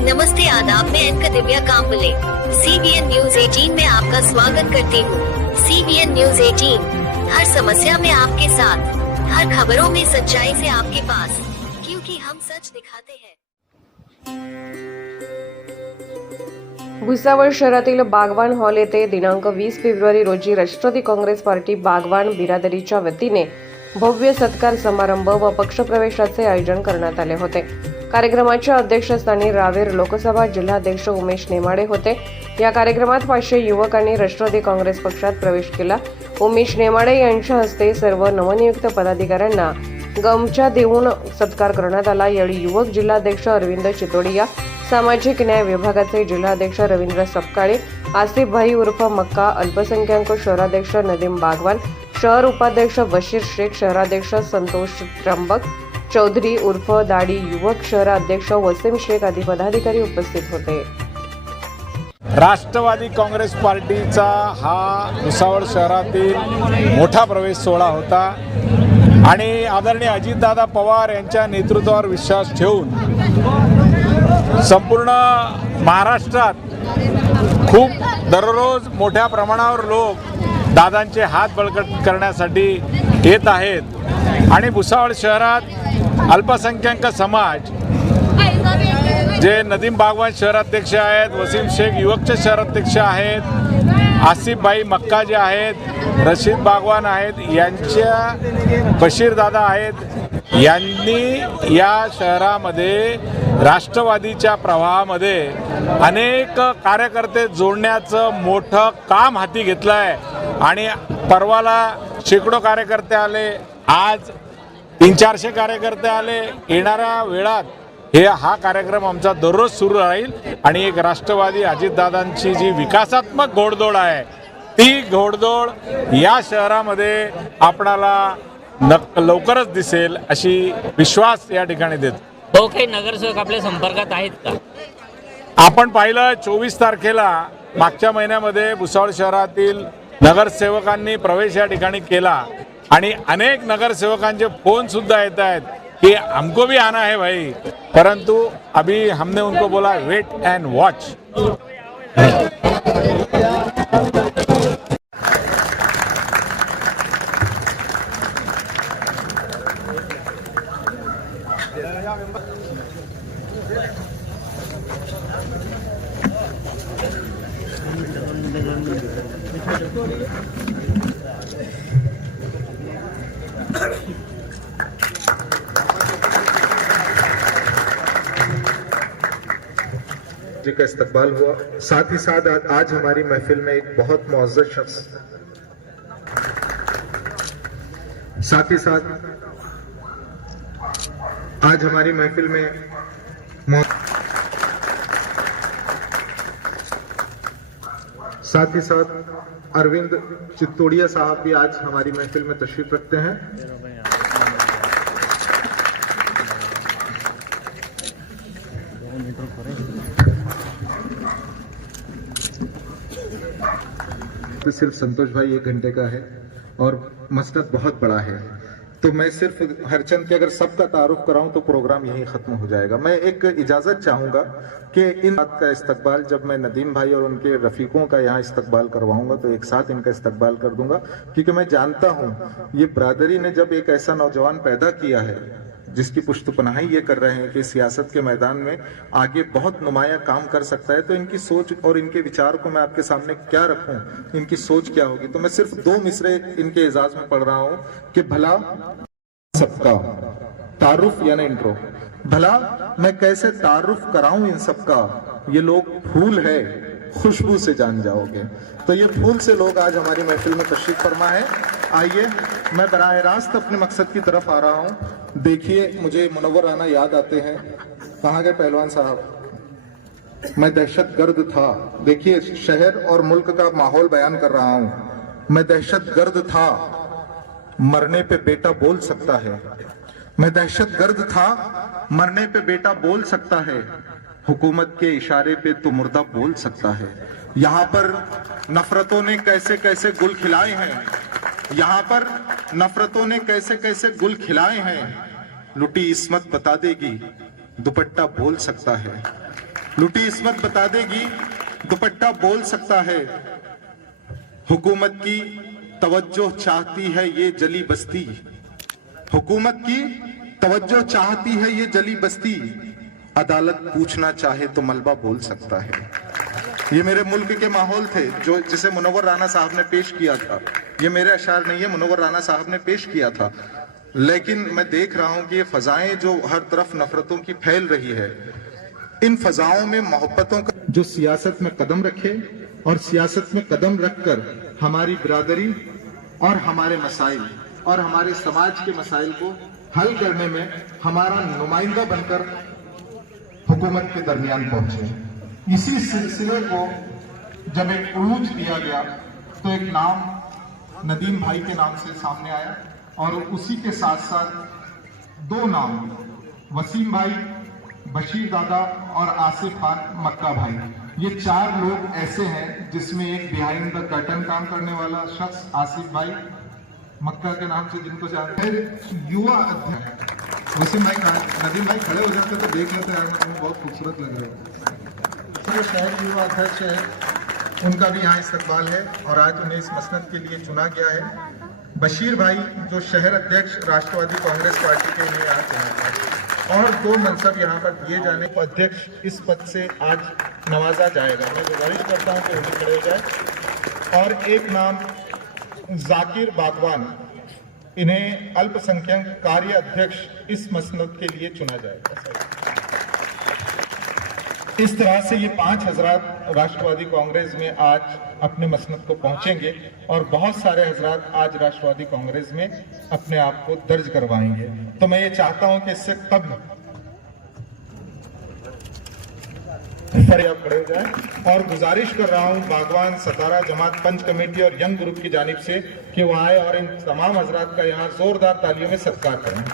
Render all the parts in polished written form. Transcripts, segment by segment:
नमस्ते आदाब, मैं anchor Divya Kamble CBN news 18 में आपका स्वागत करती हूँ। CBN न्यूज 18 हर समस्या में आपके साथ, हर खबरों में सच्चाई से आपके पास, क्योंकि हम सच दिखाते हैं। भुसावळ शहरातील बागवान हॉल येथे दिनांक 20 फेब्रुवारी रोजी राष्ट्रवादी काँग्रेस पार्टी बागवान बिरादरीच्या वतीने भव्य सत्कार समारंभ व पक्षप्रवेशाचे आयोजन करण्यात आले होते। कार्यक्रमाच्या अध्यक्षस्थानी रावेर लोकसभा जिल्हाध्यक्ष उमेश नेमाडे होते। या कार्यक्रमात 500 युवकांनी राष्ट्रवादी काँग्रेस पक्षात प्रवेश केला। उमेश नेमाडे यांच्या हस्ते सर्व नवनियुक्त पदाधिकाऱ्यांना गमछा देऊन सत्कार करण्यात आला। यावेळी युवक जिल्हाध्यक्ष अरविंद चितोडिया, सामाजिक न्याय विभागाचे जिल्हाध्यक्ष रवींद्र सपकाळे, आसिफ भाई उर्फ मक्का, अल्पसंख्याक शहराध्यक्ष नदीम बागवान, शहर उपाध्यक्ष बशीर शेख, शहराध्यक्ष संतोष त्र्यंबक चौधरी उर्फ दाडी, युवक शहराध्यक्ष वसीम शेख आदी पदाधिकारी उपस्थित होते। राष्ट्रवादी काँग्रेस पार्टीचा हा भुसावळ शहरातील मोठा प्रवेश सोहळा होता आणि आदरणीय अजितदादा पवार यांच्या नेतृत्वावर विश्वास ठेवून संपूर्ण महाराष्ट्रात खूप दररोज मोठ्या प्रमाणावर लोक दादांचे हात बळकट करण्यासाठी येत आहेत आणि भुसावळ शहरात अल्पसंख्याक समाज जे नदीम बागवान शहराध्यक्ष आहेत, वसीम शेख युवकचे शहराध्यक्ष आहेत, आसिफ भाई मक्का जे आहेत, रशीद बागवान आहेत, यांच्या बशीर दादा आहेत, यांनी या शहरामध्ये राष्ट्रवादीच्या प्रवाहामध्ये अनेक कार्यकर्ते जोडण्याचं मोठं काम हाती घेतलं आहे आणि परवाला शेकडो कार्यकर्ते आले, आज 300-400 कार्यकर्ते आले। येणाऱ्या वेळात हा कार्यक्रम आमचा दररोज सुरू राहील आणि एक राष्ट्रवादी अजितदादांची जी विकासात्मक घोडदौड आहे ती घोडदौड या शहरामध्ये आपणाला लवकरच दिसेल अशी विश्वास या ठिकाणी देतो। काही नगरसेवक आपल्या संपर्कात आहेत का? आपण पाहिलं 24 तारखेला मागच्या महिन्यामध्ये भुसावळ शहरातील नगरसेवकांनी प्रवेश या ठिकाणी केला आणि अनेक नगरसेवकांचे फोन सुद्धा येत आहेत कि हमको भी आना है भाई, परंतु अभी हमने उनको बोला वेट एंड वॉच। का इस्तकबाल हुआ। साथ ही साथ आज हमारी महफिल में एक बहुत मुअज़्ज़ज़ शख्स, साथ ही साथ आज हमारी महफिल में साथ ही साथ अरविंद चितोड़िया साहब भी आज हमारी महफिल में तशरीफ रखते हैं। तो सिर्फ संतोष भाई 1 घंटे का है और मसनद बहुत बड़ा है, तो मैं सिर्फ हरचंद के अगर सबका तारुफ कराऊं तो प्रोग्राम यहीं खत्म हो जाएगा। मैं एक इजाजत चाहूंगा कि इन बात का इस्तकबाल जब मैं नदीम भाई और उनके रफीकों का यहाँ इस्तकबाल करवाऊंगा तो एक साथ इनका इस्तकबाल कर दूंगा, क्योंकि मैं जानता हूं ये बिरादरी ने जब एक ऐसा नौजवान पैदा किया है जिसकी पुश्तपनाही ये कर रहे हैं कि सियासत के मैदान में आगे बहुत नुमाया काम कर सकता है, तो इनकी सोच और इनके विचार को मैं आपके सामने क्या रखूं, इनकी सोच क्या होगी। तो मैं सिर्फ 2 मिसरे इनके एजाज में पढ़ रहा हूं कि भला सबका तारुफ यानी इंट्रो, भला मैं कैसे तारुफ कराऊं इन सबका, ये लोग फूल है खुशबू से जान जाओगे। तो ये फूल से लोग आज हमारी महफिल में तशरीफ फरमा है। आइए मैं बराह रास्त अपने मकसद की तरफ आ रहा हूं। देखिए मुझे मुनव्वर राना याद आते हैं, कहाँ गए पहलवान साहब, मैं दहशतगर्द था। देखिए शहर और मुल्क का माहौल बयान कर रहा हूं। मैं दहशतगर्द था, मरने पे बेटा बोल सकता है। मैं दहशतगर्द था, मरने पे बेटा बोल सकता है। हुकूमत के इशारे पे तो मुर्दा बोल सकता है। यहाँ पर नफरतों ने कैसे कैसे गुल खिलाए हैं, यहाँ पर नफरतों ने कैसे कैसे गुल खिलाए हैं। लुटी इस्मत बता देगी, दुपट्टा बोल सकता है। लुटी इस्मत बता देगी दुपट्टा बोल सकता है, हुकूमत की तवज्जो चाहती है ये जली बस्ती, हुकूमत की तवज्जो चाहती है ये जली बस्ती, अदालत पूछना चाहे तो मलबा बोल सकता है। ये मेरे मुल्क के माहौल थे जो जिसे मुनव्वर राना साहब ने पेश किया था। ये मेरे अशार नहीं है, मुनव्वर राना साहब ने पेश किया था। लेकिन मैं देख रहा हूं कि ये फजाएं जो हर तरफ नफरतों की फैल रही है, इन फजाओं में मोहब्बतों का जो सियासत में कदम रखे और सियासत में कदम रखकर हमारी बिरादरी और हमारे मसाइल और हमारे समाज के मसाइल को हल करने में हमारा नुमाइंदा बनकर हुकूमत के दरमियान पहुंचे। इसी सिलसिले को जब एक उरूज दिया गया तो एक नाम नदीम भाई के नाम से सामने आया और उसी के साथ साथ दो नाम वसीम भाई, बशीर दादा और आसिफ खान मक्का भाई, ये चार लोग ऐसे हैं जिसमें एक बिहाइंड द कर्टन काम करने वाला शख्स आसिफ भाई मक्का के नाम से जिनको जानते हैं, युवा अध्यक्ष वसीम भाई, नदीम भाई खड़े हो जाते तो देख लेते हैं, बहुत खूबसूरत लग रहे हैं। शहर के युवा अध्यक्ष है, उनका भी यहाँ इस्तकबाल है और आज उन्हें इस मसनद के लिए चुना गया है। बशीर भाई जो शहर अध्यक्ष राष्ट्रवादी कांग्रेस पार्टी के लिए यहाँ चुना गया और दो मनसब यहाँ पर दिए जाने को अध्यक्ष इस पद से आज नवाजा जाएगा। मैं गुजारिश करता हूँ कि उन्हें खड़े हो जाए। और एक नाम जाकिर बागवान, इन्हें अल्पसंख्यक कार्य अध्यक्ष इस मसनद के लिए चुना जाएगा। इस तरह से ये 5 हजरात राष्ट्रवादी कांग्रेस में आज अपने मसनद को पहुंचेंगे और बहुत सारे हजरात आज राष्ट्रवादी कांग्रेस में अपने आप को दर्ज करवाएंगे। तो मैं ये चाहता हूं कि इससे कब आप खड़े हो जाए और गुजारिश कर रहा हूं बागवान सतारा जमात पंच कमेटी और यंग ग्रुप की जानिब से कि वो आए और इन तमाम हजरात का यहाँ जोरदार तालियों में सत्कार करें।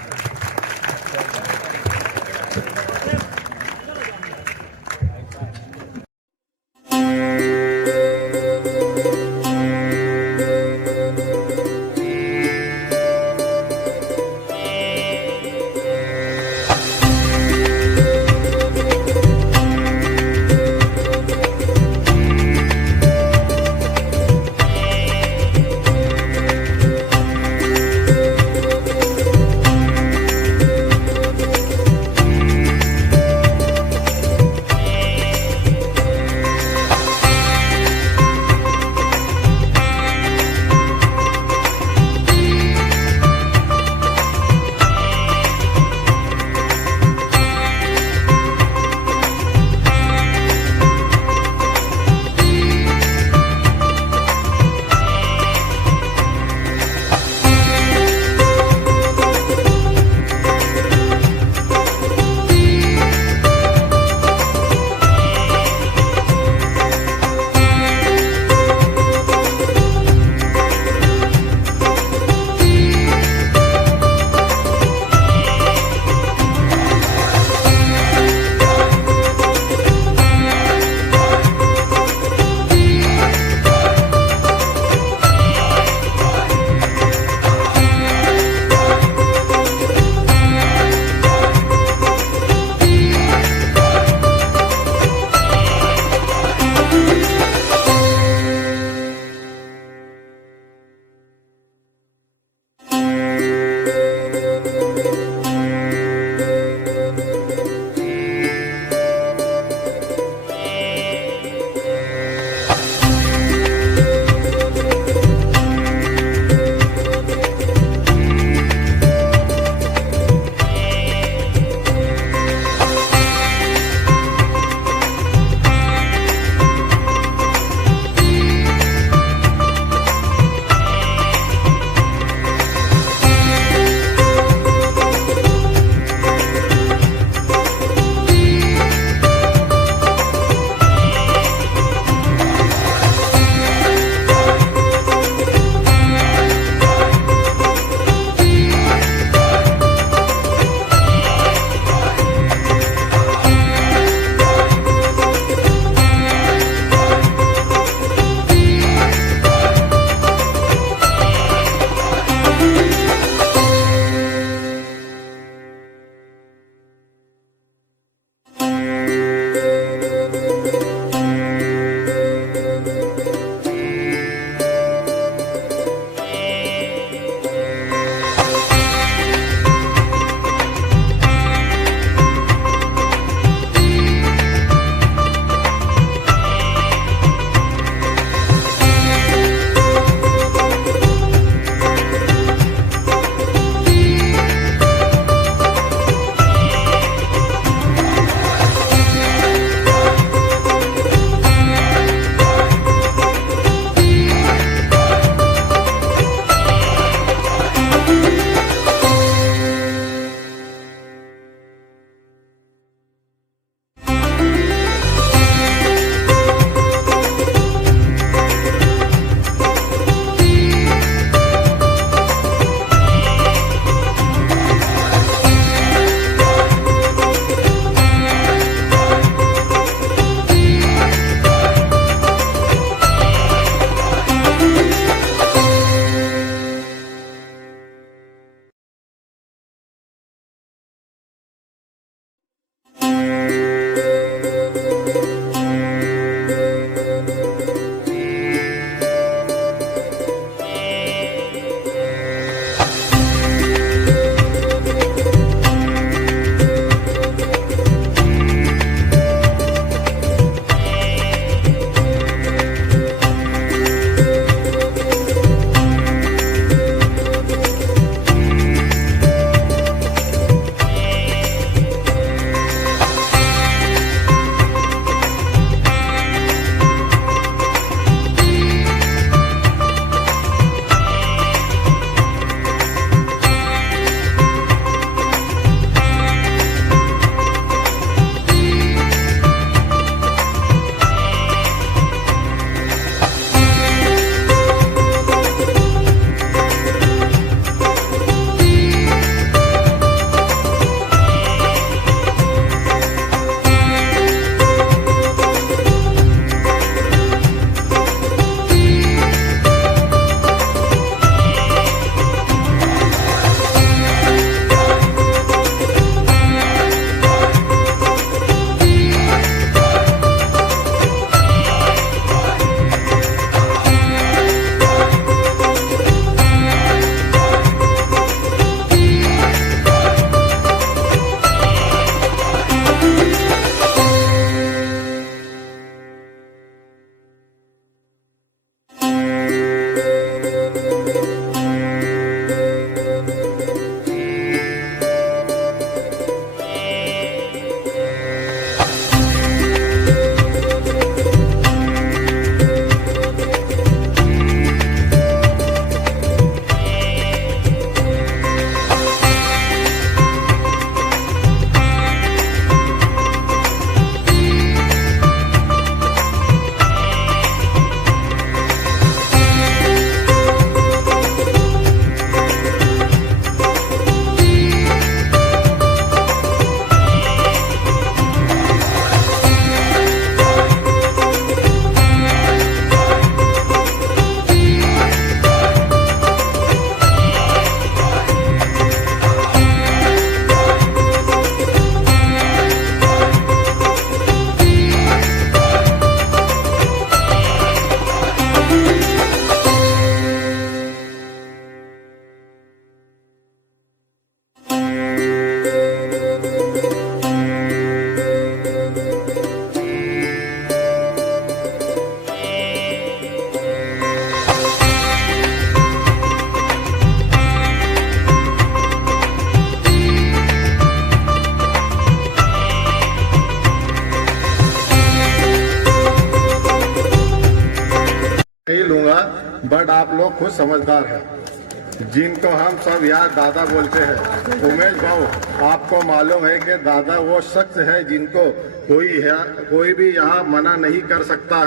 आप लोग खुद समझदार हैं। जिनको हम सब यहाँ दादा बोलते हैं, उमेश भाऊ, आपको मालूम है कि दादा वो शख्स है जिनको कोई भी यहाँ मना नहीं कर सकता।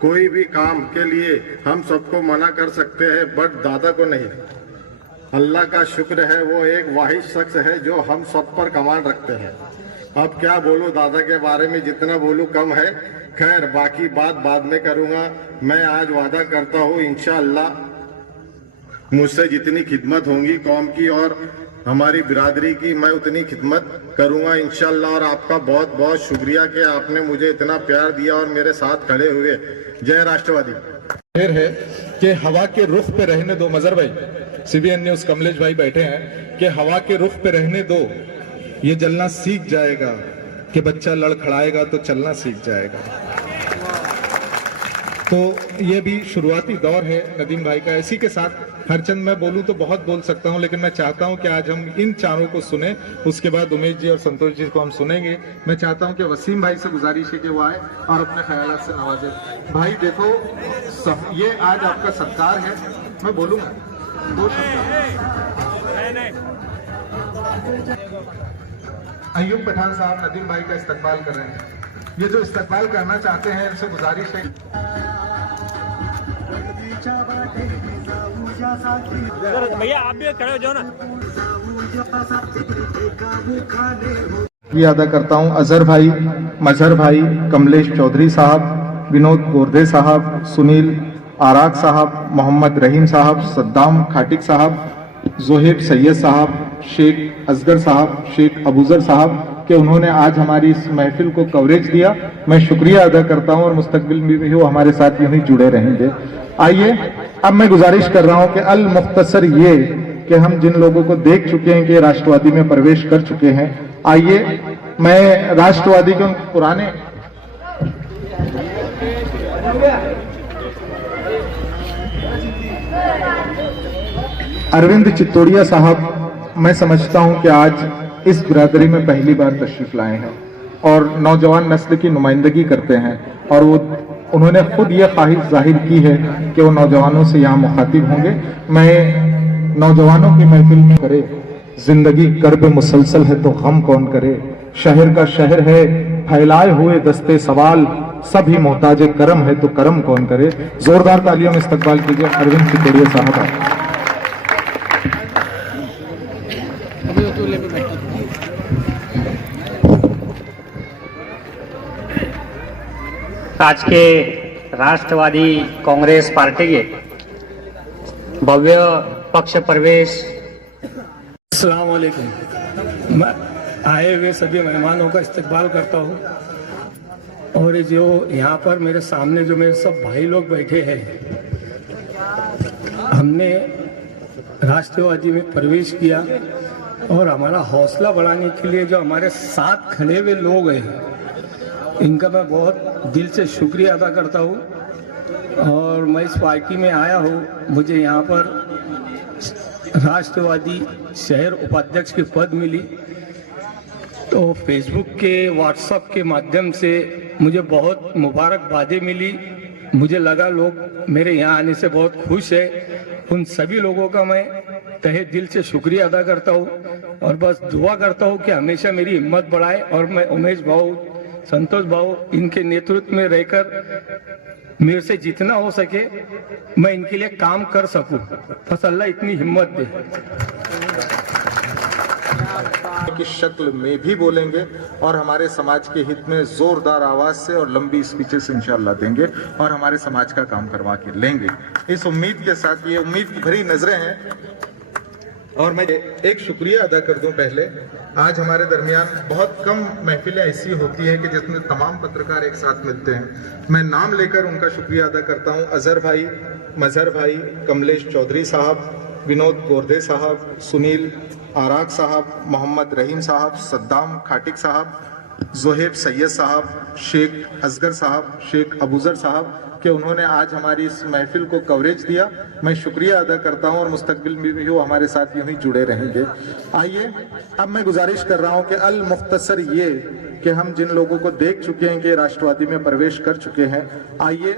कोई भी काम के लिए हम सबको मना कर सकते हैं, बट दादा को नहीं। अल्लाह का शुक्र है, वो एक वाहिद शख्स है जो हम सब पर कमान रखते हैं। अब क्या बोलूं दादा के बारे में, जितना बोलूं कम है। खैर, बाकी बात बाद में करूंगा। मैं आज वादा करता हूं इंशाअल्लाह मुझसे जितनी खिदमत होंगी कौम की और हमारी बिरादरी की, मैं उतनी खिदमत करूंगा इंशाअल्लाह। और आपका बहुत बहुत शुक्रिया कि आपने मुझे इतना प्यार दिया और मेरे साथ खड़े हुए। जय राष्ट्रवादी। शेर है कि हवा के रुख पे रहने दो। मजहर भाई, सीबीएन न्यूज कमलेश भाई बैठे हैं कि हवा के रुख पे रहने दो, ये जलना सीख जाएगा, कि बच्चा लड़खड़ाएगा तो चलना सीख जाएगा। तो ये भी शुरुआती दौर है नदीम भाई का। इसी के साथ हरचंद, मैं बोलूं तो बहुत बोल सकता हूं, लेकिन मैं चाहता हूं कि आज हम इन चारों को सुने, उसके बाद उमेश जी और संतोष जी को हम सुनेंगे। मैं चाहता हूं कि वसीम भाई से गुजारिश है कि वो आए और अपने ख्यालात से नवाजे। भाई देखो, ये आज आपका सत्कार है। मैं बोलूंगा दो शब्द। अय्यूब पठान साहब नदीम भाई का इस्तकबाल कर रहे हैं। ये जो इस्तकबाल करना चाहते हैं, इनसे गुजारिश है। भैया आप भी खड़े हो जाओ ना। ये अदा करता हूँ अजहर भाई, मजहर भाई, कमलेश चौधरी साहब, विनोद गोरदे साहब, सुनील आराक साहब, मोहम्मद रहीम साहब, सद्दाम खाटिक साहब, जोहेब सैयद साहब, शेख असगर साहब, शेख अबूजर साहब कि उन्होंने आज हमारी इस महफिल को कवरेज दिया। मैं शुक्रिया अदा करता हूं और मुस्तकबिल में भी वो हमारे साथ यूं ही जुड़े रहेंगे। आइए, अब मैं गुजारिश कर रहा हूं कि अल मुख्तसर ये कि हम जिन लोगों को देख चुके हैं कि राष्ट्रवादी में प्रवेश कर चुके हैं, आइए मैं राष्ट्रवादी के उन पुराने अरविंद चित्तौड़िया साहब, मैं समझता हूं कि आज इस बिरादरी में पहली बार तशरीफ लाए हैं और नौजवान नस्ल की नुमाइंदगी करते हैं, और उन्होंने खुद ये ख्वाहिश जाहिर की है कि वो नौजवानों से यहाँ मुखातिब होंगे। मैं नौजवानों की महफिल में करे, जिंदगी कर्ब मुसलसल है तो गम कौन करे, शहर का शहर है फैलाए हुए दस्ते सवाल, सभी मोहताज करम है तो करम कौन करे। जोरदार तालियों में इस्तकबाल कीजिए अरविंद चित्तौड़िया साहब। आज के राष्ट्रवादी कांग्रेस पार्टी के भव्य पक्ष प्रवेश। अस्सलाम वालेकुम। मैं आए हुए सभी मेहमानों का इस्तकबाल करता हूँ और जो यहाँ पर मेरे सामने जो मेरे सब भाई लोग बैठे हैं, हमने राष्ट्रवादी में प्रवेश किया और हमारा हौसला बढ़ाने के लिए जो हमारे साथ खड़े हुए लोग हैं, इनका मैं बहुत दिल से शुक्रिया अदा करता हूँ। और मैं इस पार्टी में आया हूँ, मुझे यहाँ पर राष्ट्रवादी शहर उपाध्यक्ष की पद मिली, तो फेसबुक के व्हाट्सएप के माध्यम से मुझे बहुत मुबारकबादें मिली। मुझे लगा लोग मेरे यहाँ आने से बहुत खुश है। उन सभी लोगों का मैं तहे दिल से शुक्रिया अदा करता हूँ और बस दुआ करता हूँ कि हमेशा मेरी हिम्मत बढ़ाए और मैं उमेश भाऊ, संतोष भाऊ, इनके नेतृत्व में रहकर मेरे से जितना हो सके मैं इनके लिए काम कर सकूं। बस अल्लाह इतनी हिम्मत दे। की शक्ल में भी बोलेंगे और हमारे समाज के हित में जोरदार आवाज से और लंबी स्पीचेस इंशाअल्लाह देंगे और हमारे समाज का काम करवा के लेंगे। इस उम्मीद के साथ, ये उम्मीद की भरी नजरें हैं। और मैं एक शुक्रिया अदा कर दूं पहले, आज हमारे दरमियान बहुत कम महफिलें ऐसी होती हैं कि जिसमें तमाम पत्रकार एक साथ मिलते हैं। मैं नाम लेकर उनका शुक्रिया अदा करता हूं। अजहर भाई, मजहर भाई, कमलेश चौधरी साहब, विनोद गोरदे साहब, सुनील आराक साहब, मोहम्मद रहीम साहब, सद्दाम खाटिक साहब, जोहेब सैयद साहब, शेख असगर साहब, शेख अबूजर साहब कि उन्होंने आज हमारी इस महफिल को कवरेज दिया। मैं शुक्रिया अदा करता हूं और मुस्तकबिल में भी वो हमारे साथ यूं ही जुड़े रहेंगे। आइए अब मैं गुजारिश कर रहा हूं कि अल मुख्तसर ये कि हम जिन लोगों को देख चुके हैं कि राष्ट्रवादी में प्रवेश कर चुके हैं, आइए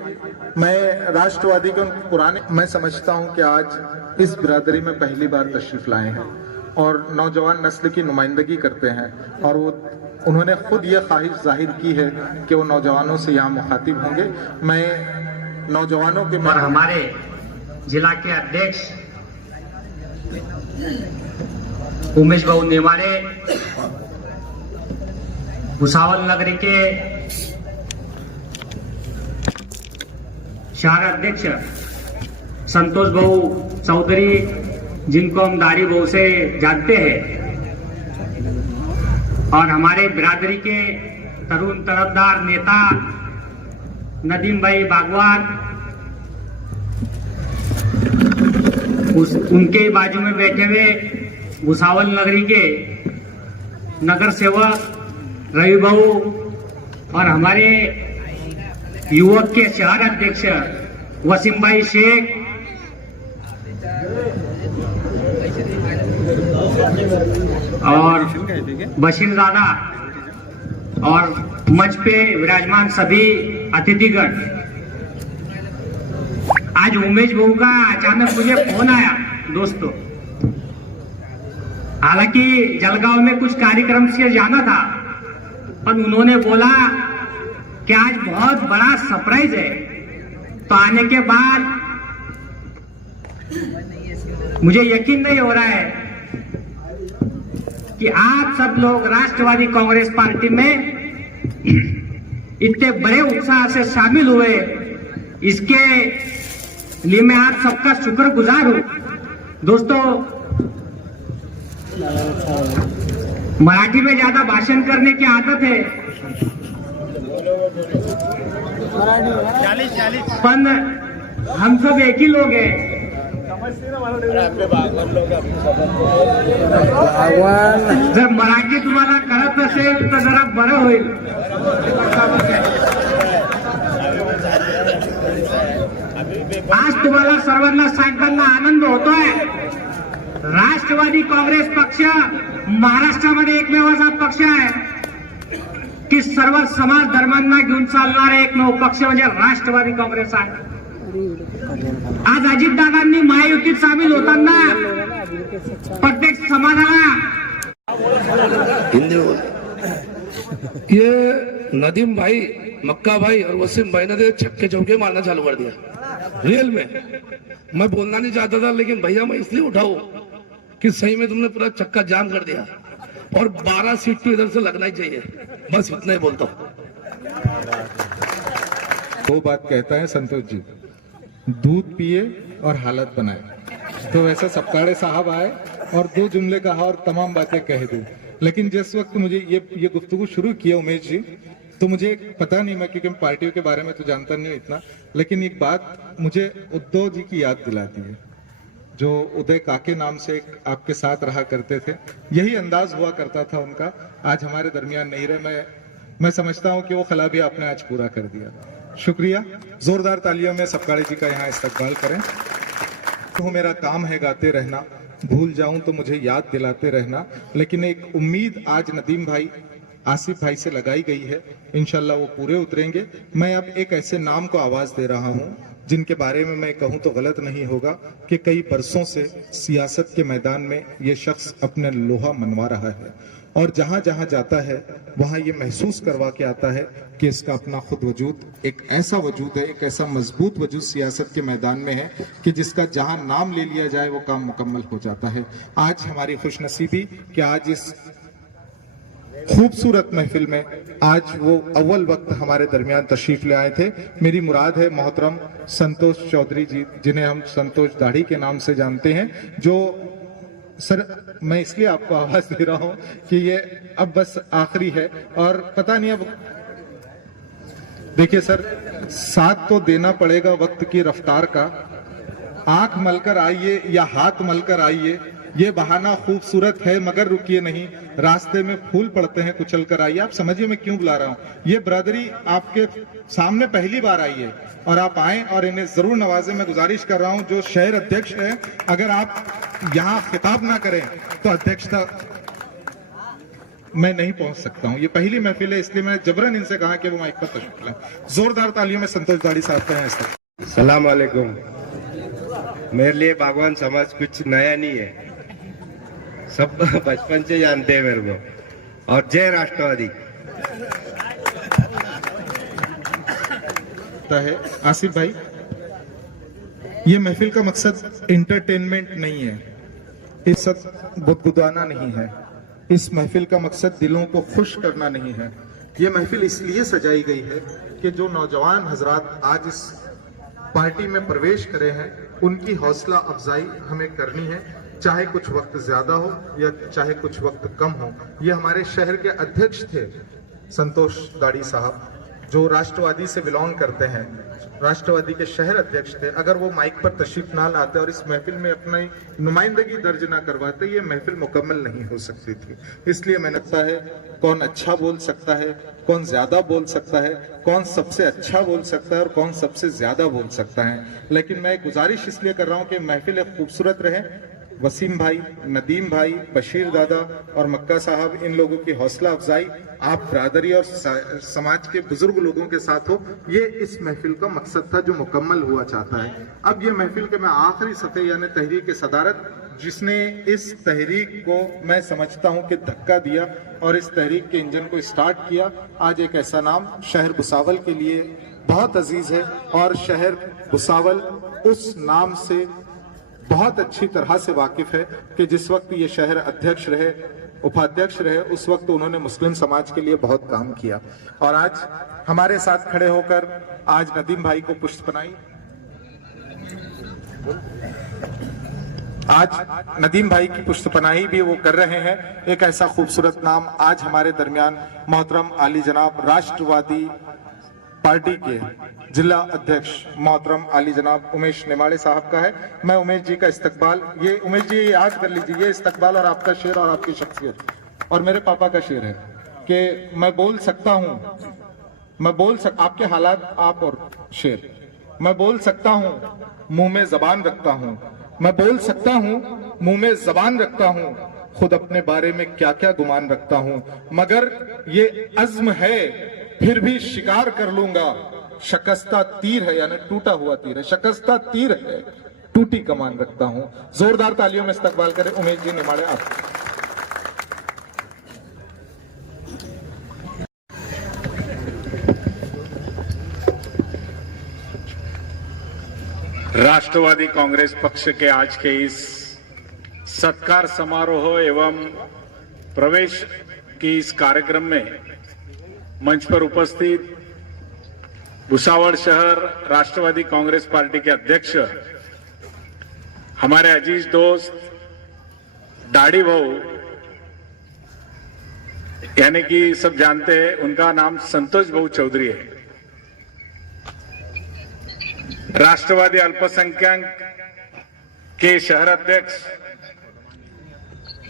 मैं राष्ट्रवादी के पुराने, मैं समझता हूं कि आज इस बिरादरी में पहली बार तशरीफ लाए हैं और नौजवान नस्ल की नुमाइंदगी करते हैं और उन्होंने खुद ये ख्वाहिश जाहिर की है कि वो नौजवानों से यहाँ मुखातिब होंगे। मैं नौजवानों के और हमारे जिला के अध्यक्ष उमेश बाबू नेवारे, भुसावल नगरी के शहर अध्यक्ष संतोष बाबू चौधरी, जिनको हम दाढ़ी बाबू से जानते हैं, और हमारे बिरादरी के तरुण तरफदार नेता नदीम भाई बागवान, उनके बाजू में बैठे हुए भुसावल नगरी के नगर सेवक रवि बाबू और हमारे युवक के शहर अध्यक्ष वसीम भाई शेख, और बशीर दादा और मंच पे विराजमान सभी अतिथिगण। आज उमेश बाबू का अचानक मुझे फोन आया दोस्तों, हालांकि जलगांव में कुछ कार्यक्रम से जाना था, पर उन्होंने बोला कि आज बहुत बड़ा सरप्राइज है। तो आने के बाद मुझे यकीन नहीं हो रहा है कि आप सब लोग राष्ट्रवादी कांग्रेस पार्टी में इतने बड़े उत्साह से शामिल हुए, इसके लिए मैं आप सबका शुक्रगुजार हूं। दोस्तों, मराठी में ज्यादा भाषण करने की आदत है, पण हम सब एक ही लोग हैं। जर मराठी तुम्हाला कळत असेल तर जरा बरं होईल। आज तुम्हाला सर्वांना सांगताना आनंद होतोय, राष्ट्रवादी काँग्रेस पक्ष महाराष्ट्रामध्ये एकमेव असा पक्ष आहे की सर्व समाज धर्मांना घेऊन चालणारा एकमेव पक्ष म्हणजे राष्ट्रवादी काँग्रेस आहे। आज अजितदादांनी महायुतीत सामील होताना प्रत्येक समाजाला ये नदीम भाई, मक्का भाई और वसीम भाई ने छक्के चौके मारना चालू कर दिया रियल में। मैं बोलना नहीं चाहता था, लेकिन भैया मैं इसलिए उठाऊं कि सही में तुमने पूरा चक्का जाम कर दिया और 12 सीट तो इधर से लगना ही चाहिए। बस इतना ही बोलता हूं। वो बात कहता है संतोष जी, दूध पिए और हालत बनाए। तो वैसा सपकाड़े साहब आए और 2 जुमले कहा और तमाम बातें कह दी। लेकिन जिस वक्त मुझे ये गुफ्तगू शुरू किया उमेश जी, तो मुझे पता नहीं, मैं क्योंकि पार्टियों के बारे में तो जानता नहीं इतना, लेकिन एक बात मुझे उद्धव जी की याद दिलाती है, जो उदय काके नाम से एक आपके साथ रहा करते थे। यही अंदाज हुआ करता था उनका, आज हमारे दरमियान नहीं रहे। मैं समझता हूं कि वो खला भी आपने आज पूरा कर दिया। शुक्रिया, जोरदार तालियों में सपकाड़े जी का यहाँ इस्तकबाल करें। तो मेरा काम है गाते रहना, भूल जाऊं तो मुझे याद दिलाते रहना। लेकिन एक उम्मीद आज नदीम भाई, आसिफ भाई से लगाई गई है, इंशाल्लाह वो पूरे उतरेंगे। मैं अब एक ऐसे नाम को आवाज दे रहा हूं जिनके बारे में मैं कहूं तो गलत नहीं होगा कि कई बरसों से सियासत के मैदान में ये शख्स अपने लोहा मनवा रहा है और जहां जहां जाता है वहां ये महसूस करवा के आता है कि इसका अपना खुद वजूद एक ऐसा वजूद है, एक ऐसा मजबूत वजूद सियासत के मैदान में है कि जिसका जहां नाम ले लिया जाए वो काम मुकम्मल हो जाता है। आज हमारी खुशनसीबी कि आज इस खूबसूरत महफिल में आज वो अव्वल वक्त हमारे दरमियान तशरीफ ले आए थे। मेरी मुराद है मोहतरम संतोष चौधरी जी, जिन्हें हम संतोष दाढ़ी के नाम से जानते हैं, जो सर मैं इसलिए आपको आवाज दे रहा हूं कि ये अब बस आखिरी है और पता नहीं अब देखिए सर, साथ तो देना पड़ेगा वक्त की रफ्तार का। आंख मलकर आइए या हाथ मलकर आइए, ये बहाना खूबसूरत है मगर रुकिए नहीं, रास्ते में फूल पड़ते हैं कुचल कर आइए। आप समझिए मैं क्यों बुला रहा हूँ। ये ब्रदरी आपके सामने पहली बार आई है और आप आए और इन्हें जरूर नवाजे। मैं गुजारिश कर रहा हूँ जो शहर अध्यक्ष है, अगर आप यहाँ खिताब ना करें तो अध्यक्षता मैं नहीं पहुंच सकता हूं। ये पहली महफिल है, इसलिए मैं जबरन इनसे कहा कि वो माइक पर तशरीफ लें। जोरदार तालियों में संतोष दाढ़ी साहब का है। सलाम वालेकुम। मेरे लिए बागवान समाज कुछ नया नहीं है, सब बचपन से जानते हैं मेरे को। और जय राष्ट्रवादी। है आसिफ भाई, ये महफिल का मकसद इंटरटेनमेंट नहीं है, इस बुदबुदाना नहीं है। इस महफिल का मकसद दिलों को खुश करना नहीं है। ये महफिल इसलिए सजाई गई है कि जो नौजवान हजरात आज इस पार्टी में प्रवेश करे हैं, उनकी हौसला अफजाई हमें करनी है, चाहे कुछ वक्त ज्यादा हो या चाहे कुछ वक्त कम हो। ये हमारे शहर के अध्यक्ष थे संतोष दाढ़ी साहब, जो राष्ट्रवादी से बिलोंग करते हैं, राष्ट्रवादी के शहर अध्यक्ष थे। अगर वो माइक पर तशरीफ ना लाते और इस महफिल में अपनी नुमाइंदगी दर्ज ना करवाते, ये महफिल मुकम्मल नहीं हो सकती थी। इसलिए मैंने कहा है कौन अच्छा बोल सकता है, कौन ज्यादा बोल सकता है, कौन सबसे अच्छा बोल सकता है और कौन सबसे ज्यादा बोल सकता है। लेकिन मैं गुजारिश इसलिए कर रहा हूँ कि महफिल एक खूबसूरत रहे। वसीम भाई, नदीम भाई, बशीर दादा और मक्का साहब, इन लोगों की हौसला अफजाई आप बरादरी और समाज के बुजुर्ग लोगों के साथ हो, ये इस महफिल का मकसद था जो मुकम्मल हुआ चाहता है। अब ये महफिल के मैं आखिरी सतह यानी तहरीक के सदारत, जिसने इस तहरीक को मैं समझता हूं कि धक्का दिया और इस तहरीक के इंजन को स्टार्ट किया। आज एक ऐसा नाम शहर भुसावल के लिए बहुत अजीज है और शहर भुसावल उस नाम से बहुत अच्छी तरह से वाकिफ है कि जिस वक्त ये शहर अध्यक्ष रहे, उपाध्यक्ष रहे, उस वक्त उन्होंने मुस्लिम समाज के लिए बहुत काम किया। और आज हमारे साथ खड़े होकर आज नदीम भाई को पुष्पनाई, आज नदीम भाई की पुष्पनाही भी वो कर रहे हैं। एक ऐसा खूबसूरत नाम आज हमारे दरमियान मोहतरम आली जनाब राष्ट्रवादी पार्टी के जिला अध्यक्ष मोहतरम आली जनाब उमेश निमाड़े साहब का है। मैं उमेश जी का इस्तकबाल, ये उमेश जी याद कर लीजिए, ये इस्तकबाल और आपका शेर और आपकी शख्सियत और मेरे पापा का शेर है कि मैं बोल सकता हूं, आपके हालात आप और शेर, मैं बोल सकता हूं मुंह में जबान रखता हूं, मैं बोल सकता हूं मुंह में जबान रखता हूं, खुद अपने बारे में क्या क्या गुमान रखता हूं, मगर ये अज़्म है फिर भी शिकार कर लूंगा। शकस्ता तीर है यानी टूटा हुआ तीर है, शकस्ता तीर है टूटी कमान रखता हूं। जोरदार तालियों में इस्तकबाल करें उमेश जी निमाड़े आप। राष्ट्रवादी कांग्रेस पक्ष के आज के इस सत्कार समारोह एवं प्रवेश की इस कार्यक्रम में मंच पर उपस्थित भुसावल शहर राष्ट्रवादी कांग्रेस पार्टी के अध्यक्ष हमारे अजीज दोस्त दाढ़ी भाऊ, यानी कि सब जानते हैं उनका नाम संतोष भाऊ चौधरी है, राष्ट्रवादी अल्पसंख्यक के शहर अध्यक्ष,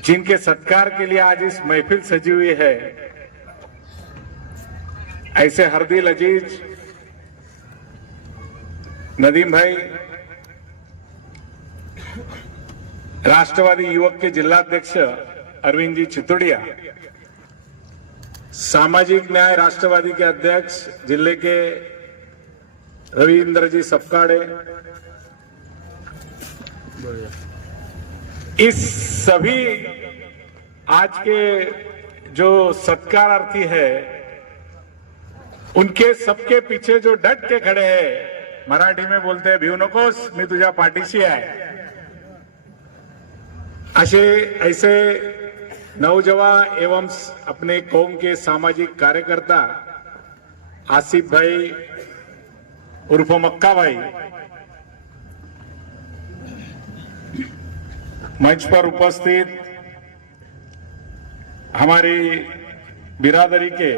जिनके सत्कार के लिए आज इस महफिल सजी हुई है, ऐसे हरदिल अजीज नदीम भाई, राष्ट्रवादी युवक के जिलाध्यक्ष अरविंद जी चितुड़िया, सामाजिक न्याय राष्ट्रवादी के अध्यक्ष जिले के रविंद्र जी सपकाड़े, इस सभी आज के जो सत्कारार्थी है, उनके सबके पीछे जो डट के खड़े हैं, मराठी में बोलते हैं भिऊ नकोस मी तुझ्या पाठीशी आहे, ऐसे नौजवान एवं अपने कौम के सामाजिक कार्यकर्ता आसिफ भाई उर्फ मक्का भाई मंच पर उपस्थित हमारी बिरादरी के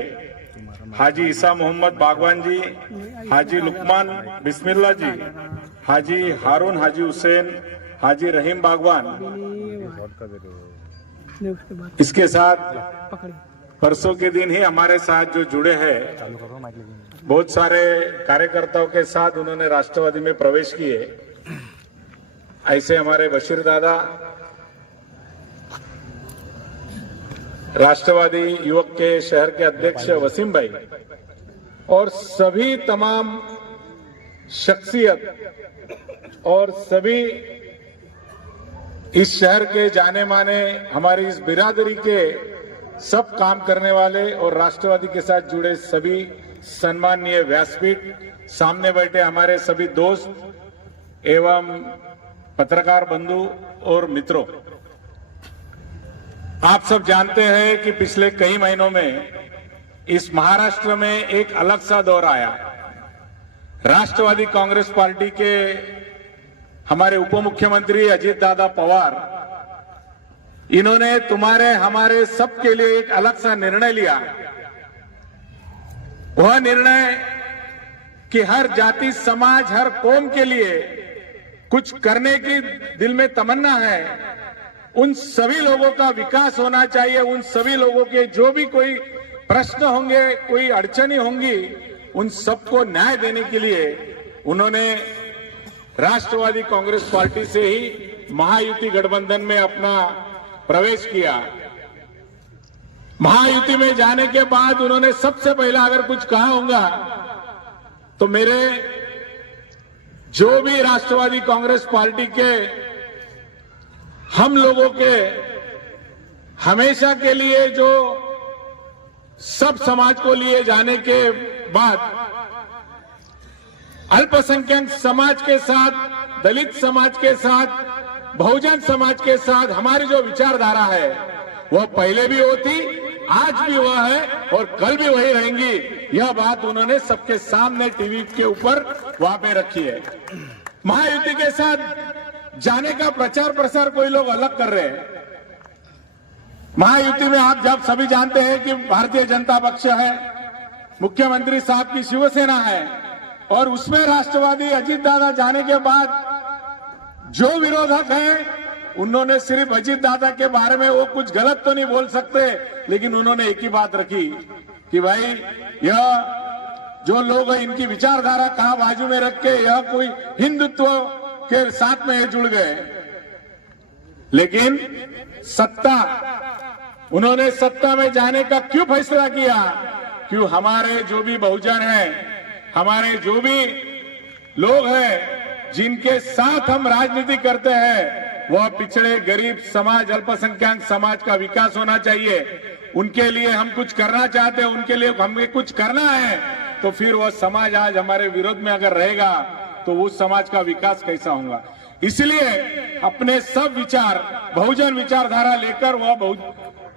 हाजी ईसा मोहम्मद बागवान जी, हाजी लुकमान बिस्मिल्ला जी, हाजी हारून हाजी हुसैन, हाजी रहीम बागवान, इसके साथ परसों के दिन ही हमारे साथ जो जुड़े हैं, बहुत सारे कार्यकर्ताओं के साथ उन्होंने राष्ट्रवादी में प्रवेश किए। ऐसे हमारे बशीर दादा, राष्ट्रवादी युवक के शहर के अध्यक्ष वसीम भाई और सभी तमाम शख्सियत और सभी इस शहर के जाने माने हमारी इस बिरादरी के सब काम करने वाले और राष्ट्रवादी के साथ जुड़े सभी सम्माननीय व्यासपीठ, सामने बैठे हमारे सभी दोस्त एवं पत्रकार बंधु और मित्रों, आप सब जानते हैं कि पिछले कई महीनों में इस महाराष्ट्र में एक अलग सा दौर आया। राष्ट्रवादी कांग्रेस पार्टी के हमारे उप मुख्यमंत्री अजीत दादा पवार, इन्होंने तुम्हारे हमारे सबके लिए एक अलग सा निर्णय लिया। वह निर्णय कि हर जाति, समाज, हर कौम के लिए कुछ करने की दिल में तमन्ना है, उन सभी लोगों का विकास होना चाहिए। उन सभी लोगों के जो भी कोई प्रश्न होंगे, कोई अड़चनी होंगी, उन सबको न्याय देने के लिए उन्होंने राष्ट्रवादी कांग्रेस पार्टी से ही महायुति गठबंधन में अपना प्रवेश किया। महायुति में जाने के बाद उन्होंने सबसे पहला अगर कुछ कहा होगा तो मेरे जो भी राष्ट्रवादी कांग्रेस पार्टी के हम लोगों के हमेशा के लिए जो सब समाज को लिए जाने के बाद अल्पसंख्यक समाज के साथ, दलित समाज के साथ, बहुजन समाज के साथ हमारी जो विचारधारा है वह पहले भी होती, आज भी वह है और कल भी वही रहेंगी। यह बात उन्होंने सबके सामने टीवी के ऊपर वहां पे रखी है। महायुति के साथ जाने का प्रचार प्रसार कोई लोग अलग कर रहे हैं। महायुति में आप जब सभी जानते हैं कि भारतीय जनता पक्ष है, मुख्यमंत्री साहब की शिवसेना है और उसमें राष्ट्रवादी अजीत दादा जाने के बाद जो विरोधक हैं उन्होंने सिर्फ अजीत दादा के बारे में वो कुछ गलत तो नहीं बोल सकते, लेकिन उन्होंने एक ही बात रखी कि भाई यह जो लोग हैं इनकी विचारधारा कहां बाजू में रख के यह कोई हिंदुत्व के साथ में जुड़ गए। लेकिन सत्ता, उन्होंने सत्ता में जाने का क्यों फैसला किया? क्यों हमारे जो भी बहुजन हैं, हमारे जो भी लोग हैं जिनके साथ हम राजनीति करते हैं, वह पिछड़े गरीब समाज, अल्पसंख्यक समाज का विकास होना चाहिए। उनके लिए हम कुछ करना चाहते हैं, उनके लिए हमें कुछ करना है, तो फिर वह समाज आज हमारे विरोध में अगर रहेगा तो उस समाज का विकास कैसा होगा? इसलिए अपने सब विचार, बहुजन विचारधारा लेकर वह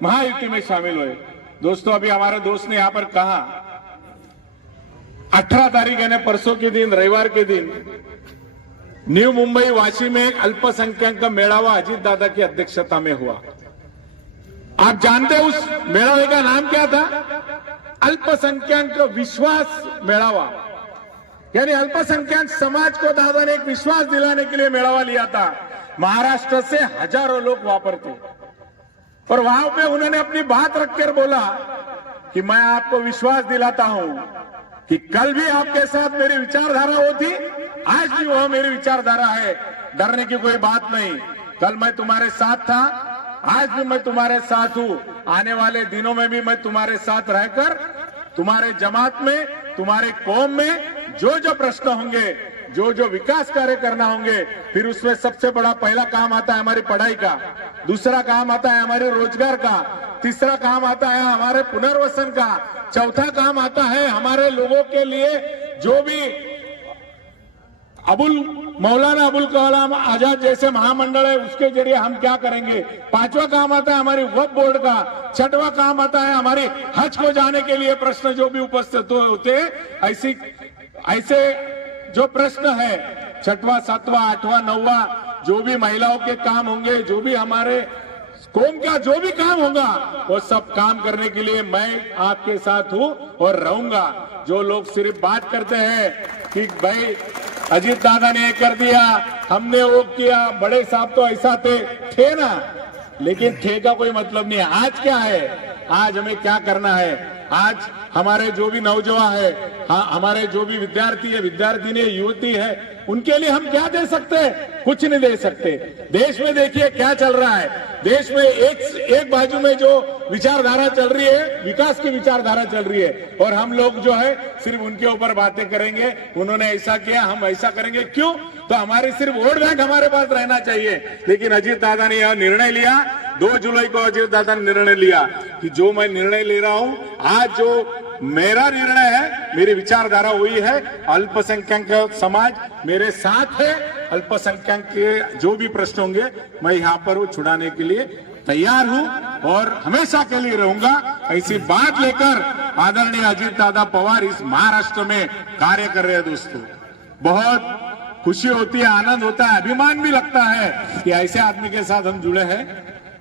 महायुति में शामिल हुए। दोस्तों, अभी हमारे दोस्त ने यहां पर कहा 18 तारीख यानी परसों के दिन, रविवार के दिन न्यू मुंबई वाशी में एक अल्पसंख्यक का मेड़ावा अजीत दादा की अध्यक्षता में हुआ। आप जानते हैं उस मेड़ावे का नाम क्या था? अल्पसंख्यक विश्वास मेड़ावा। यानी अल्पसंख्यक समाज को दादा ने एक विश्वास दिलाने के लिए मेड़ावा लिया था। महाराष्ट्र से हजारों लोग वहां पर थे और वहां पे उन्होंने अपनी बात रखकर बोला कि मैं आपको विश्वास दिलाता हूं कि कल भी आपके साथ मेरी विचारधारा होती, आज भी वह मेरी विचारधारा है। डरने की कोई बात नहीं। कल मैं तुम्हारे साथ था, आज भी मैं तुम्हारे साथ हूं। आने वाले दिनों में भी मैं तुम्हारे साथ रहकर तुम्हारे जमात में, तुम्हारे कौम में जो जो प्रश्न होंगे, जो जो विकास कार्य करना होंगे, फिर उसमें सबसे बड़ा पहला काम आता है हमारी पढ़ाई का, दूसरा काम आता है हमारे रोजगार का, तीसरा काम आता है हमारे पुनर्वसन का, चौथा काम आता है हमारे लोगों के लिए जो भी मौलाना अबुल कलाम आजाद जैसे महामंडल है उसके जरिए हम क्या करेंगे। पांचवा काम आता है हमारी वक्फ बोर्ड का। छठवां काम आता है हमारी हज को जाने के लिए प्रश्न जो भी उपस्थित होते हैं। ऐसे जो प्रश्न है, छठवां, सातवां, आठवां, नौवां, जो भी महिलाओं के काम होंगे, जो भी हमारे कौम का जो भी काम होगा, वो सब काम करने के लिए मैं आपके साथ हूं और रहूंगा। जो लोग सिर्फ बात करते हैं कि भाई अजीत दादा ने ये कर दिया, हमने वो किया, बड़े साहब तो ऐसा थे ना, लेकिन थे का कोई मतलब नहीं है। आज क्या है, आज हमें क्या करना है, आज हमारे जो भी नौजवान है, हमारे जो भी विद्यार्थी है, विद्यार्थिनी है, युवती है, उनके लिए हम क्या दे सकते हैं? कुछ नहीं दे सकते। देश में देखिए क्या चल रहा है, देश में एक बाजू में जो विचारधारा चल रही है, विकास की विचारधारा चल रही है, और हम लोग जो है सिर्फ उनके ऊपर बातें करेंगे, उन्होंने ऐसा किया हम ऐसा करेंगे। क्यों? तो हमारी सिर्फ वोट बैंक हमारे पास रहना चाहिए। लेकिन अजीत दादा ने यह निर्णय लिया, 2 जुलाई को अजीत दादा ने निर्णय लिया कि जो मैं निर्णय ले रहा हूं, आज जो मेरा निर्णय है, मेरी विचारधारा हुई है, अल्पसंख्यक समाज मेरे साथ है, अल्पसंख्यक के जो भी प्रश्न होंगे मैं यहाँ पर वो छुड़ाने के लिए तैयार हूं और हमेशा के लिए रहूंगा। ऐसी बात लेकर आदरणीय अजीत दादा पवार इस महाराष्ट्र में कार्य कर रहे हैं। दोस्तों, बहुत खुशी होती है, आनंद होता है, अभिमान भी लगता है कि ऐसे आदमी के साथ हम जुड़े हैं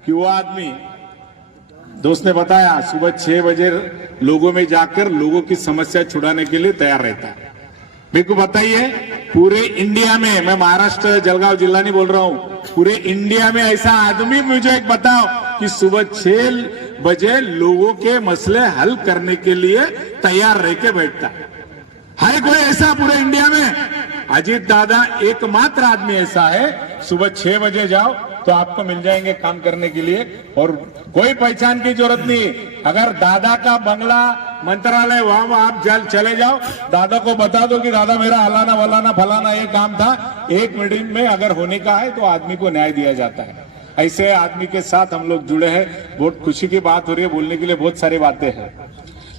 कि वो आदमी, दोस्त ने बताया, सुबह 6 बजे लोगों में जाकर लोगों की समस्या छुड़ाने के लिए तैयार रहता है। मेरे को बताइए, पूरे इंडिया में, मैं महाराष्ट्र जलगांव जिला नहीं बोल रहा हूं, पूरे इंडिया में ऐसा आदमी मुझे एक बताओ कि सुबह 6 बजे लोगों के मसले हल करने के लिए तैयार रह के बैठता है कोई ऐसा पूरे इंडिया में? अजीत दादा एकमात्र आदमी ऐसा है, सुबह 6 बजे जाओ तो आपको मिल जाएंगे काम करने के लिए, और कोई पहचान की जरूरत नहीं। अगर दादा का बंगला, मंत्रालय, वहां आप चले जाओ, दादा को बता दो कि दादा मेरा हलाना वलाना फलाना ये काम था, 1 मिनट में अगर होने का है तो आदमी को न्याय दिया जाता है। ऐसे आदमी के साथ हम लोग जुड़े हैं। बहुत खुशी की बात हो रही है, बोलने के लिए बहुत सारी बातें हैं,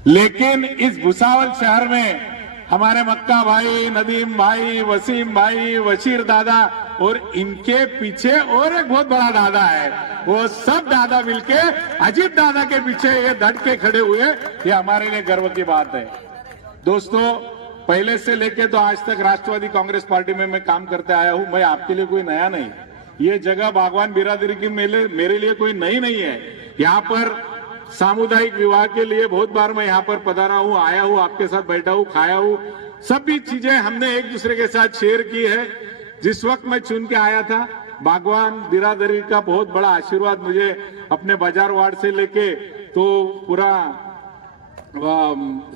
लेकिन इस भुसावल शहर में हमारे मक्का भाई, नदीम भाई, वसीम भाई, वशीर दादा और इनके पीछे और एक बहुत बड़ा दादा है, वो सब दादा मिलके अजीत दादा के पीछे ये डट के खड़े हुए, ये हमारे लिए गर्व की बात है। दोस्तों, पहले से लेके तो आज तक राष्ट्रवादी कांग्रेस पार्टी में मैं काम करते आया हूं। मैं आपके लिए कोई नया नहीं, ये जगह बागवान बिरादरी की मेरे लिए कोई नई नहीं है। यहाँ पर सामुदायिक विवाह के लिए बहुत बार मैं यहाँ पर पधारा हूँ, आया हूँ, आपके साथ बैठा हूँ, खाया हूँ, सभी चीजें हमने एक दूसरे के साथ शेयर की है। जिस वक्त मैं चुन के आया था, बागवान बिरादरी का बहुत बड़ा आशीर्वाद मुझे अपने बाजार वार्ड से लेके तो पूरा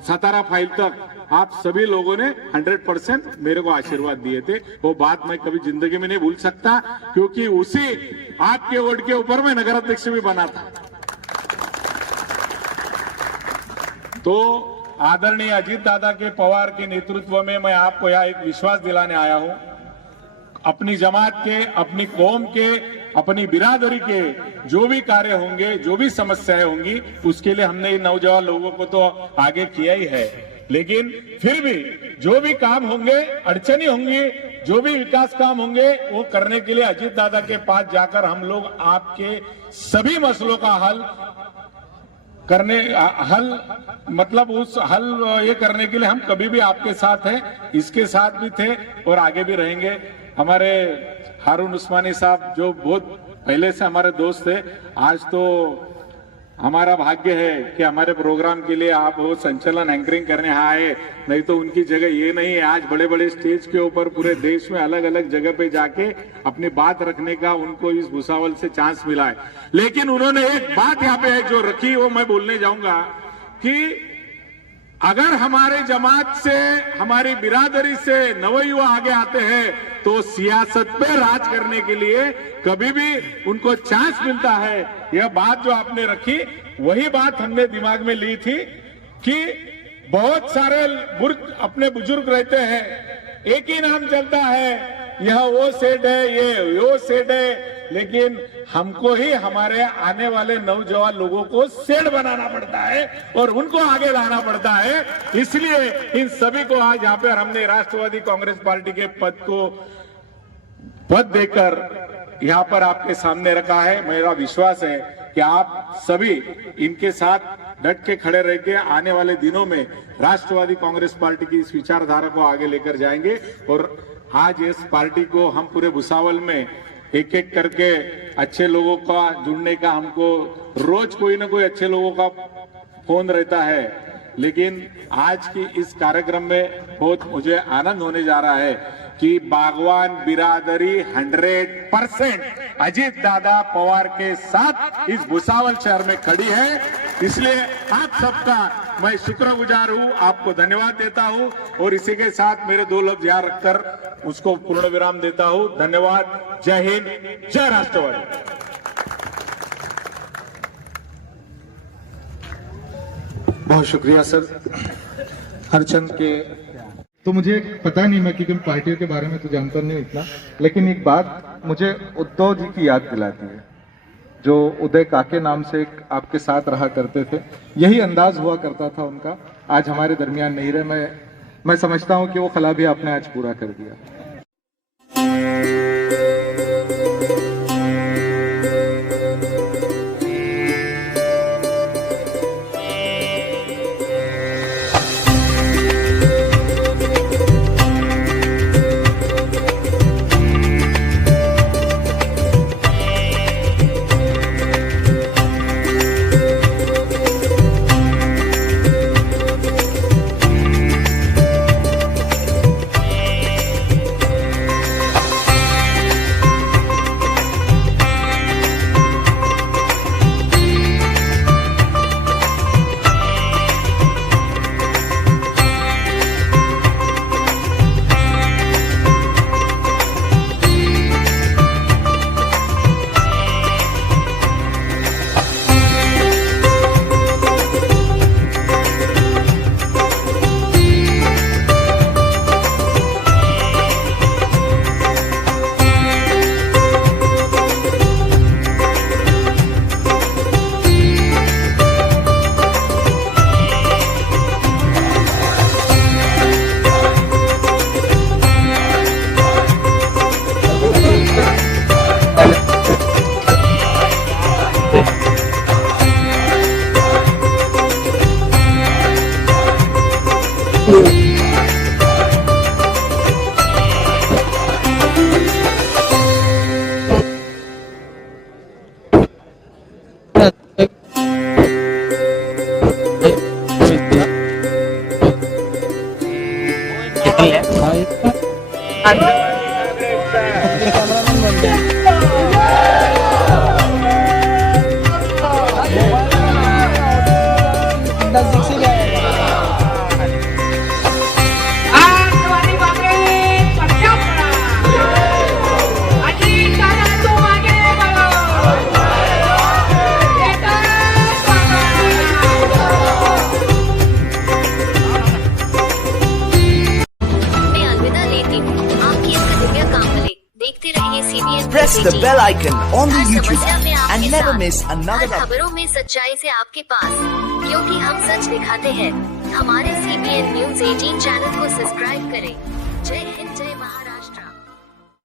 सतारा फाइल तक आप सभी लोगों ने 100% मेरे को आशीर्वाद दिए थे। वो बात मैं कभी जिंदगी में नहीं भूल सकता, क्योंकि उसी आपके वोट के ऊपर मैं नगर अध्यक्ष भी बना था। तो आदरणीय अजीत दादा के पवार के नेतृत्व में मैं आपको यहाँ एक विश्वास दिलाने आया हूँ। अपनी जमात के, अपनी कौम के, अपनी बिरादरी के जो भी कार्य होंगे, जो भी समस्याएं होंगी, उसके लिए हमने नौजवान लोगों को तो आगे किया ही है, लेकिन फिर भी जो भी काम होंगे, अड़चनी होंगी, जो भी विकास काम होंगे, वो करने के लिए अजीत दादा के पास जाकर हम लोग आपके सभी मसलों का मतलब उस हल ये करने के लिए हम कभी भी आपके साथ हैं, इसके साथ भी थे और आगे भी रहेंगे। हमारे हारून उस्मानी साहब जो बहुत पहले से हमारे दोस्त थे, आज तो हमारा भाग्य है कि हमारे प्रोग्राम के लिए आप वो संचालन एंकरिंग करने आए, नहीं तो उनकी जगह ये नहीं है। आज बड़े बड़े स्टेज के ऊपर पूरे देश में अलग अलग जगह पे जाके अपनी बात रखने का उनको इस भुसावल से चांस मिला है। लेकिन उन्होंने एक बात यहाँ पे जो रखी, वो मैं बोलने जाऊंगा कि अगर हमारे जमात से, हमारी बिरादरी से नवयुवा आगे आते हैं तो सियासत पे राज करने के लिए कभी भी उनको चांस मिलता है। यह बात जो आपने रखी, वही बात हमने दिमाग में ली थी कि बहुत सारे अपने बुजुर्ग रहते हैं, एक ही नाम चलता है, यह वो सेठ है, ये वो सेठ है, लेकिन हमको ही हमारे आने वाले नौजवान लोगों को सेठ बनाना पड़ता है और उनको आगे लाना पड़ता है। इसलिए इन सभी को आज यहाँ पे हमने राष्ट्रवादी कांग्रेस पार्टी के पद देकर यहाँ पर आपके सामने रखा है। मेरा विश्वास है कि आप सभी इनके साथ डट के खड़े रह के आने वाले दिनों में राष्ट्रवादी कांग्रेस पार्टी की इस विचारधारा को आगे लेकर जाएंगे। और आज इस पार्टी को हम पूरे भुसावल में एक एक करके अच्छे लोगों का जुड़ने का, हमको रोज कोई ना कोई अच्छे लोगों का फोन रहता है, लेकिन आज की इस कार्यक्रम में बहुत मुझे आनंद होने जा रहा है कि बागवान बिरादरी 100% अजीत दादा पवार के साथ इस भुसावल शहर में खड़ी है। इसलिए आप सबका मैं शुक्रगुजार हूं, आपको धन्यवाद देता हूं और इसी के साथ मेरे 2 लफ्ज यहाँ रखकर उसको पूर्ण विराम देता हूं। धन्यवाद। जय हिंद, जय राष्ट्रवादी। बहुत शुक्रिया सर हरचंद के। तो मुझे पता नहीं, मैं क्योंकि पार्टियों के बारे में तो जानता नहीं इतना, लेकिन एक बात मुझे उद्धव जी की याद दिलाती है, जो उदय काके नाम से एक आपके साथ रहा करते थे। यही अंदाज हुआ करता था उनका। आज हमारे दरमियान नहीं रहे। मैं समझता हूं कि वो खला भी आपने आज पूरा कर दिया। Press the bell icon on the YouTube में and आपके never साथ miss another हर खबरों में सच्चाई से आपके पास, क्योंकि हम सच दिखाते हैं। हमारे CBN News 18 चैनल को सब्सक्राइब करें।